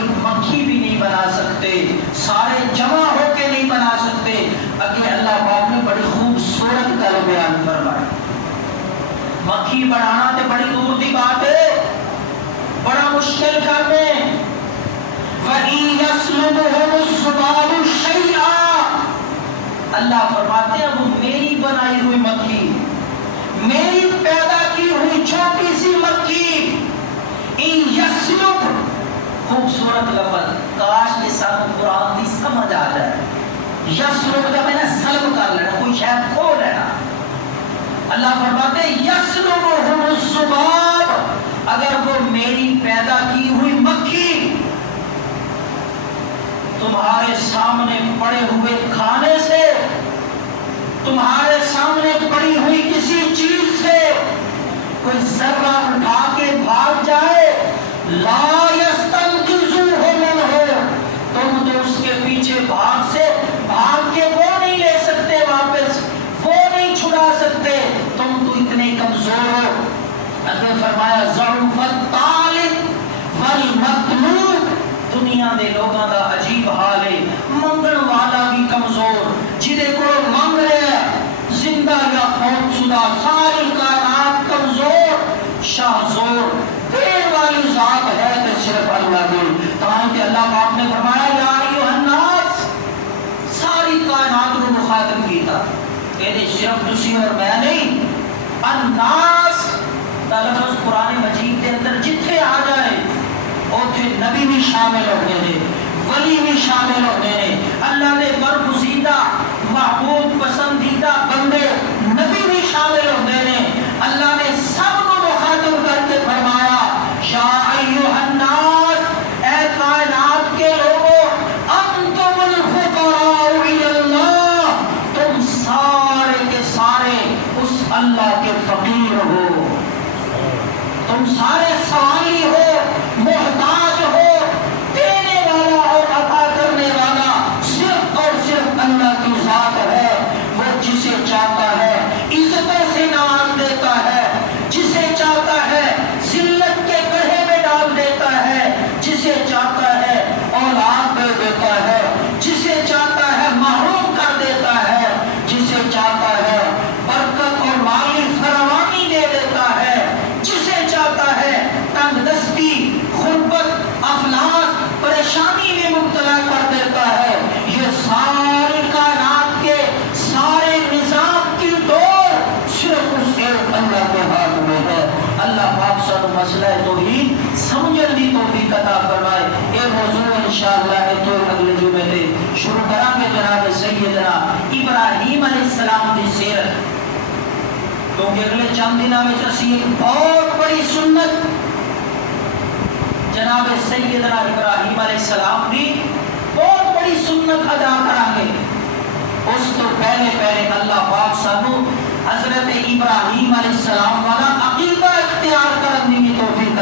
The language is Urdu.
کوئی مکھی بھی نہیں بنا سکتے، سارے جمع ہو کے نہیں بنا سکتے۔ اگے اللہ پاک نے بڑی خوبصورت گل بیان فرمائی، مکھی بنانا تے بڑی دور دی بات ہے، بڑا مشکل کام ہے۔ وَإِن يَسْلُبْهُمُ الذُّبَابُ شَيْئًا، اللہ فرماتے ہیں وہ میری بنائی ہوئی مکھی، میری پیدا کی ہوئی چھوٹی سی مکھی، ان یسلب، خوبصورت لفظ، کاش یہ سب قرآن کی سمجھ آ جائے۔ یسلب کا میں نے سلب کر لینا، کوئی شاید کھو لینا۔ اللہ فرماتے ہیں یسلبہم الذباب، اگر وہ میری پیدا کی ہوئی مکھی تمہارے سامنے پڑے ہوئے کھانے سے، تمہارے سامنے پڑی ہوئی کسی چیز سے کوئی ذرہ اٹھا کے بھاگ جائے، لا یستنقذوہ منہ، تم تو اس کے پیچھے بھاگ کے وہ نہیں لے سکتے واپس، وہ نہیں چھڑا سکتے، تم تو اتنے کمزور ہو۔ اللہ فرمایا ضعف الطالب والمطلوب، دنیا دے لوگاں دا عجیب حال ہے، منگن والا بھی کمزور، جدے کو منگ رہے زندہ یا فوت شدہ، ساری کائنات کمزور، شاہزور، دین والی ذات ہے کہ صرف اللہ دی۔ تاکہ اللہ پاک نے فرمایا یا ایھا الناس، ساری کائنات کو مخاطب کیتا، کہ صرف تسی اور میں نہیں، الناس دا لفظ قرآن مجید کے اندر جتھے آ جائے اوتھے نبی بھی شامل ہوتے ہیں، ولی بھی شامل ہوتے ہیں، اللہ نے برگزیدہ محبوب پسندیدہ بندے نبی بھی شامل ہوتے ہیں۔ اللہ نے سب کو مخاطب کر کے فرمایا یا ایھا الناس، اے کائنات کے لوگوں، انتم الفقراء الی اللہ، تم سارے کے سارے اس اللہ کے فقیر ہو، تم سارے سوالی ہو، محتاج ہو، دینے والا اور عطا کرنے والا صرف اور صرف اللہ کی ذات ہے۔ وہ جسے چاہتا ہے عزتوں سے نواز دیتا ہے، جسے چاہتا ہے ذلت کے گڑھے میں ڈال دیتا ہے، جسے چاہتا ہے اولاد دے دیتا ہے، جسے چاہتا ہے محروم کر دیتا ہے، جسے چاہتا ہے برکت اور مالی فراوانی دے دیتا ہے، جسے چاہتا ہے تنگ دستی، غربت، افلاس، پریشانی میں مبتلا کر دیتا ہے۔ یہ ساری کائنات کے سارے نظام کی ڈور صرف اس ایک اللہ کے ہاتھ میں ہے۔ اللہ پاک سب مسئلہ توحید سمجھن دی توفیق عطا فرمائے۔ یہ موضوع انشاءاللہ ہے تو اگلے جمعے سے شروع کریں گے جناب سیدنا ابراہیم علیہ السلام کی سیرت، کیونکہ اگلے چند دنوں میں اسی ایک بہت بڑی سنت جناب سیدنا ابراہیم علیہ السلام کی بہت بڑی سنت ادا کریں گے۔ اس تو پہلے اللہ پاک سانو حضرت ابراہیم علیہ السلام والا عقیدہ اختیار کرنے کی توفیق